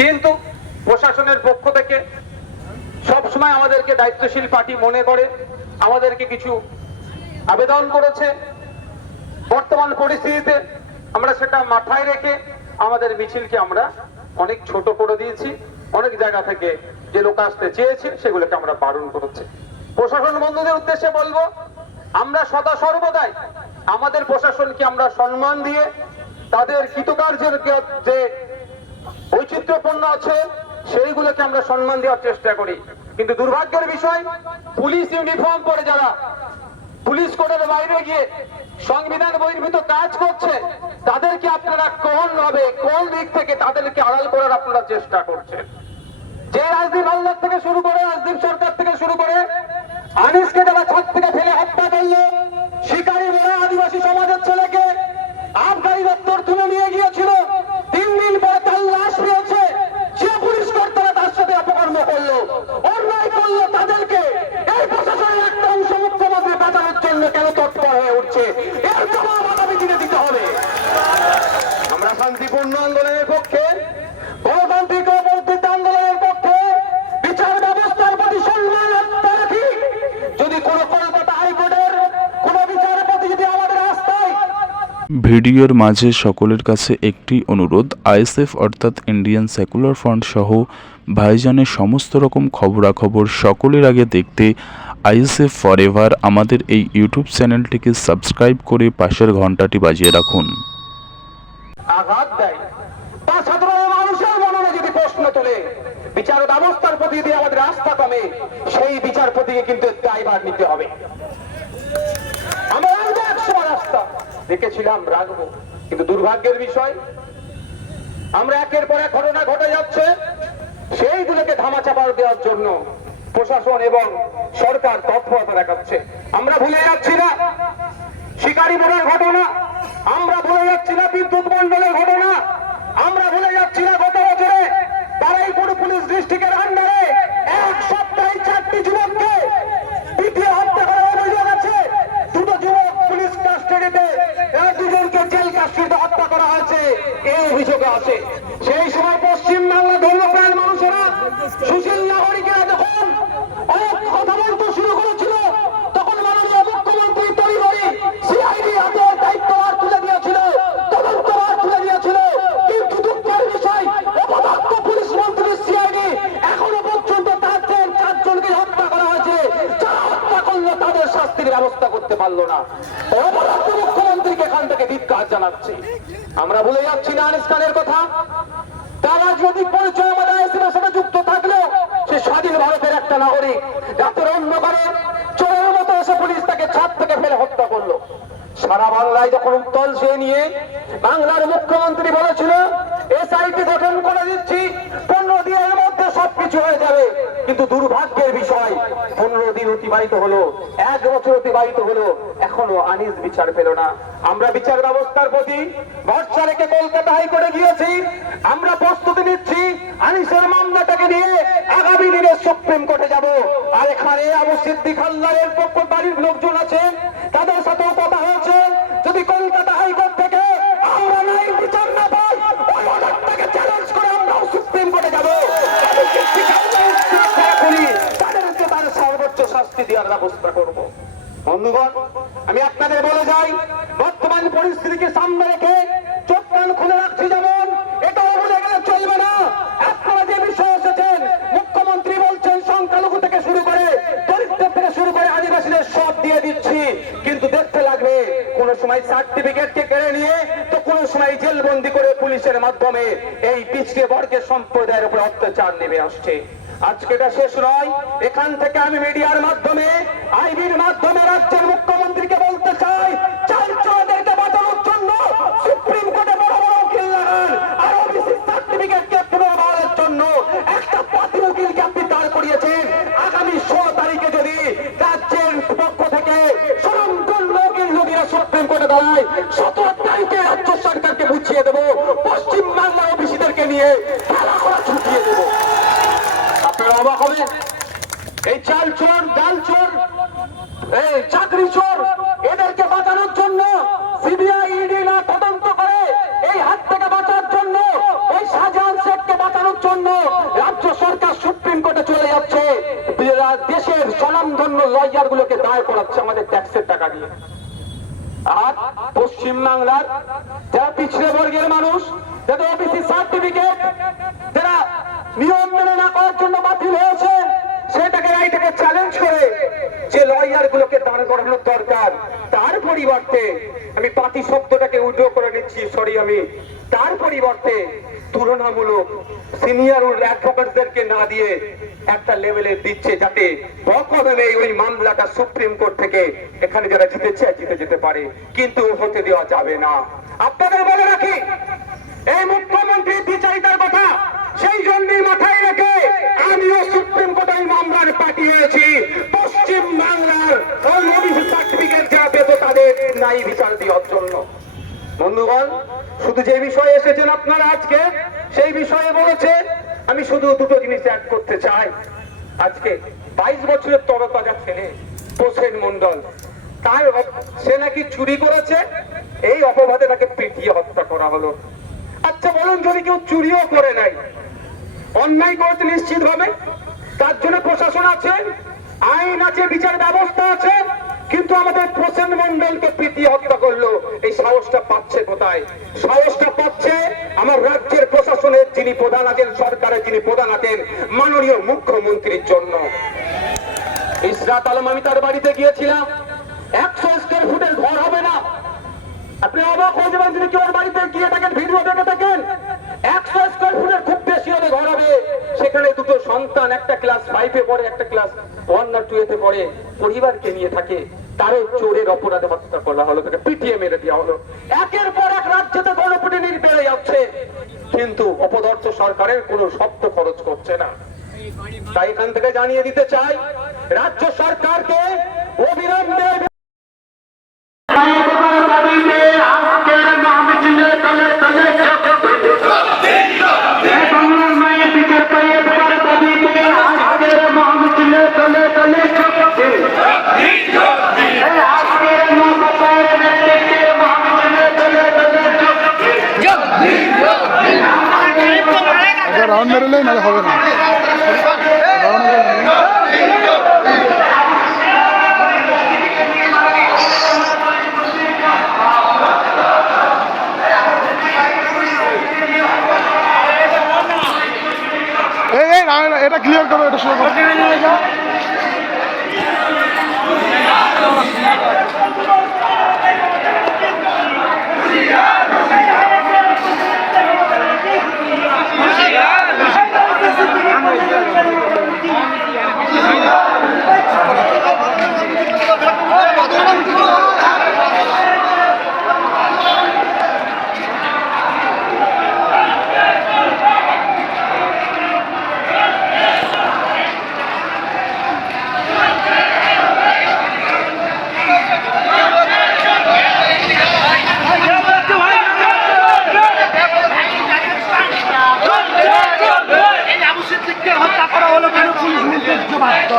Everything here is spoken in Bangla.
কিন্তু প্রশাসনের পক্ষ থেকে সব সময় আমাদেরকে দায়িত্বশীল পার্টি মনে করে, আমাদেরকে কিছু আবেদন করেছে। বর্তমান পরিস্থিতিতে আমরা সেটা মাথায় রেখে আমাদের মিছিলকে আমরা অনেক ছোট করে দিয়েছি। অনেক জায়গা থেকে যে লোক আসতে চেয়েছে সেগুলোকে আমরা বারণ করেছি। প্রশাসন বন্ধুদের উদ্দেশ্যে বলব, আমরা সদা সর্বদাই আমাদের প্রশাসনকে আমরা সম্মান দিয়ে তাদের কৃতকার্যের যে বৈচিত্র্যপূর্ণ আছে, সেইগুলোকে আমরা সম্মান দেওয়ার চেষ্টা করি। কিন্তু দুর্ভাগ্যের বিষয়, পুলিশ ইউনিফর্ম পরে যারা পুলিশ কোর্টের বাইরে গিয়ে সংবিধান বহির্ভূত কাজ করছে, তাদেরকে আপনারা কোন ভাবে, কোন দিক থেকে তাদেরকে আড়াল করার আপনারা চেষ্টা করছেন? যে রাজনীতি হালদার থেকে শুরু করে রাজদীপ সরকার থেকে শুরু করে আনিসকে যারা ছাদ থেকে ফেলে হত্যা করল শিকারী মোড়া আদিবাসী সমাজের ছেলেকে আবগারি দপ্তর তুলে নিয়ে গিয়েছিল তিন দিন পরে তার লাশ পেয়েছে যে পুলিশ কর্তারা তার সাথে অপকর্ম করল অন্যায় করল তাদেরকে এই প্রশাসনের একটা অংশ মুখ্যমন্ত্রী বাঁচানোর জন্য কেন তৎপর হয়ে উঠছে এর জবাব আগামী দিনে দিতে হবে আমরা শান্তিপূর্ণ আন্দোলনের পক্ষে গণতান্ত্রিক ও বর্ধিত আন্দোলনের পক্ষে বিচার ব্যবস্থার প্রতি সম্মান আস্থা রাখি যদি কোনো কলকাতা হাইকোর্টের কোন বিচারপতি যদি আমাদের আস্থায় ভিডিওর মাঝে সকলের কাছে একটি অনুরোধ। আইএসএফ অর্থাৎ ইন্ডিয়ান সেকুলার ফ্রন্ট সহ ভাইজানের সমস্ত রকম খবরাখবর সকলের আগে দেখতে আইএসএফ ফরএভার আমাদের এই ইউটিউব চ্যানেলটিকে সাবস্ক্রাইব করে পাশের ঘন্টাটি বাজিয়ে রাখুন। আঘাত দেয়। বা সাধারণ মানুষের মনে যদি প্রশ্ন তোলে বিচার ব্যবস্থার প্রতি যদি আমাদের আস্থা কমে, সেই বিচারপতিকে কিন্তু দায়ভার নিতে হবে আমরা রাখব একসময় রাস্তা দেখেছিলাম, রাখব। কিন্তু দুর্ভাগ্যের বিষয়, আমরা একের পর এক ঘটনা ঘটে যাচ্ছে। সেইগুলোকে ধামাচাপা দেওয়ার জন্য প্রশাসন এবং সরকার তৎপরতা দেখাচ্ছে। আমরা ভুলে যাচ্ছি না, শিকারী মোড়ার ঘটনা, আমরা ভুলে যাচ্ছি না বিদ্যুৎ মন্ডলের ঘটনা আমরা ভুলে যাচ্ছি না গত বছরে বারাইপুর পুলিশ ডিস্ট্রিক্টের আন্ডারে এক সপ্তাহে চারটি যুবককে পিটিয়ে হত্যা করার অভিযোগ আছে দুটো যুবক পুলিশ কাস্টাডিতে এক দুজনকে জেল কাস্টাডিতে হত্যা করা হয়েছে এই অভিযোগ আছে। সেই সময় পশ্চিম বাংলা ধর্মপ্রাণ মানুষেরা সুশীল নাগরিকেরা যখন কথা বলতে শুরু করেছিল, তখন মাননীয় মুখ্যমন্ত্রী তৈরি সিআইডি হাতে দায়িত্বভার তুলে তুলে দিয়েছিল। এখনও পর্যন্ত তার চারজনকে হত্যা করা হয়েছে। যারা তাদের শাস্তির ব্যবস্থা করতে পারল না। জানাচ্ছি আমরা ভুলে যাচ্ছি না আনিস খানের কথা। তার রাজনৈতিক পরিচয় আমাদের আইসির সাথে যুক্ত থাকলেও সে স্বাধীন ভারতের একটা নাগরিক। রাতের অন্ধকারে চোরের মতো এসে পুলিশ তাকে ছাদ থেকে ফেলে হত্যা করল। সারা বাংলায় যখন উত্তল সে নিয়ে বাংলার মুখ্যমন্ত্রী বলেছিল, এসআইটি গঠন করে দিচ্ছি, পনেরো দিনের মধ্যে সবকিছু হয়ে যাবে। কিন্তু দুর্ভাগ্যের বিষয়, পনেরো দিন অতিবাহিত হলো, এক বছর অতিবাহিত হলো, এখনও আনিস বিচার পেল না। আমরা বিচার ব্যবস্থার প্রতি ভরসা রেখে কলকাতা হাইকোর্টে গিয়েছি। আমরা প্রস্তুতি নিচ্ছি। আনিসের মামলাটাকে নিয়ে আগামী দিনে সুপ্রিম কোর্টে যাব। আর এখানে আবু সিদ্দিক হাল্লারের পক্ষ বাড়ির লোকজন আছেন তাদের সাথেও কথা হয়েছে। যদি কলকাতা হাইকোর্ট থেকে আমরা নাই বিচার না পাই, ওই অর্ডারটাকে চ্যালেঞ্জ করে আমরাও সুপ্রিম কোর্টে যাব। তাদেরকে তার সর্বোচ্চ শাস্তি দেওয়ার ব্যবস্থা করব। বন্ধুগণ, আমি আপনাদের বলে যাই বর্তমান পরিস্থিতিকে সামনে রেখে চোখ কান খুলে রাখছি যেমন, এটাও বলে গেলে চলবে না। আপনারা যে বিষয় এসেছেন, মুখ্যমন্ত্রী বলছেন, সংখ্যালঘু থেকে শুরু করে দরিদ্র থেকে শুরু করে আদিবাসীদের সব দিয়ে দিচ্ছি। কিন্তু দেখতে লাগবে, কোন সময় সার্টিফিকেট কে কেড়ে নিয়ে তো কোন সময় জেলবন্দি করে পুলিশের মাধ্যমে এই পিছিয়ে বর্গের সম্প্রদায়ের উপর অত্যাচার নেমে আসছে। আজকে এটা শেষ নয়। এখান থেকে আমি মিডিয়ার মাধ্যমে, আইবির মাধ্যমে রাজ্যের মুখ্যমন্ত্রীকে বলতে চাই, চাল এই শাহজাহান রাজ্য সরকার সুপ্রিম কোর্টে চলে যাচ্ছে। দেশের স্বনামধন্য লয়ার গুলোকে দায় করাচ্ছে আমাদের ট্যাক্সের টাকা দিয়ে। আর পশ্চিম বাংলার যারা পিছিয়ে বর্গের মানুষ, যাদের সার্টিফিকেট যারা নিয়ম মেনে না করার জন্য বাতিল হয়েছে, সেটাকে এইটাকে চ্যালেঞ্জ করে যে লয়ার গুলোকে দাঁড় করানোর দরকার। তার পরিবর্তে আমি পাতি শব্দটাকে উড্র করে নিচ্ছি সরি আমি। তার পরিবর্তে তুলনামূলক সিনিয়র অ্যাডভোকেটদেরকে না দিয়ে একটা লেভেলে দিচ্ছে যাতে বকমে ওই মামলাটা সুপ্রিম কোর্ট থেকে এখানে যারা জিতে চায় জিতে যেতে পারে। কিন্তু হতে দেওয়া যাবে না। আপনাদের বলে রাখি, এই মুখ্যমন্ত্রীর বিচারিতার কথা, সেই জন্যই মাথায় রেখে আমিও সুপ্রিম কোর্টে এই মামলার পাঠিয়েছি। পশ্চিম বাংলার ওই সার্টিফিকেট যা পেত তাদের নাই বিচার দেওয়ার জন্য। বন্ধুগণ, শুধু যে বিষয়ে এসেছেন আপনারা আজকে, সেই বিষয়ে বলেছে, আমি শুধু দুটো জিনিস অ্যাড করতে চাই। আজকে বাইশ বছরের তরতাজা ছেলে প্রসেন মন্ডল তার সে নাকি চুরি করেছে? এই অপবাদে তাকে পিটিয়ে হত্যা করা হলো। আচ্ছা বলুন, যদি কেউ চুরিও করে নাই, অন্যায় করতে নিশ্চিত হবে? তার জন্য প্রশাসন আছে, আইন আছে, বিচার ব্যবস্থা আছে কিন্তু আমাদের প্রসেন মন্ডলকে পিটিয়ে হত্যা করল। এই সাহসটা পাচ্ছে কোথায়? সাহসটা পাচ্ছে আমার রাজ্যের প্রশাসনের যিনি প্রধান আছেন, সরকারের যিনি প্রধান আছেন, মাননীয় মুখ্যমন্ত্রীর জন্য। ইসরাত আলম, আমি তার বাড়িতে গিয়েছিলাম। একশো স্কোয়ার ফুটের ঘর হবে না। আপনি অবাক হয়ে যাবেন যদি কেউ বাড়িতে গিয়ে থাকেন, ভিডিও দেখে থাকেন। একশো স্কোয়ার ফুটের খুব বেশি হলে ঘর হবে। সেখানে দুটো সন্তান, একটা ক্লাস ফাইভে পড়ে, একটা ক্লাস ওয়ান না টু এতে পড়ে, পরিবারকে নিয়ে থাকে। তারও চোরের অপরাধে হত্যা করা হলো, তাকে পিটিয়ে মেরে দেওয়া হলো। একের পর এক রাজ্যতে গণপিটুনির বেড়ে যাচ্ছে। কিন্তু অপদর্থ সরকারের কোনো শক্ত খরচ করছে না। তাই এখান থেকে জানিয়ে দিতে চাই, রাজ্য সরকারকে অবিলম্বে এটা নাহলে হবে না। এটা ক্লিয়ার করো এটা শুরু করো। বাধ্য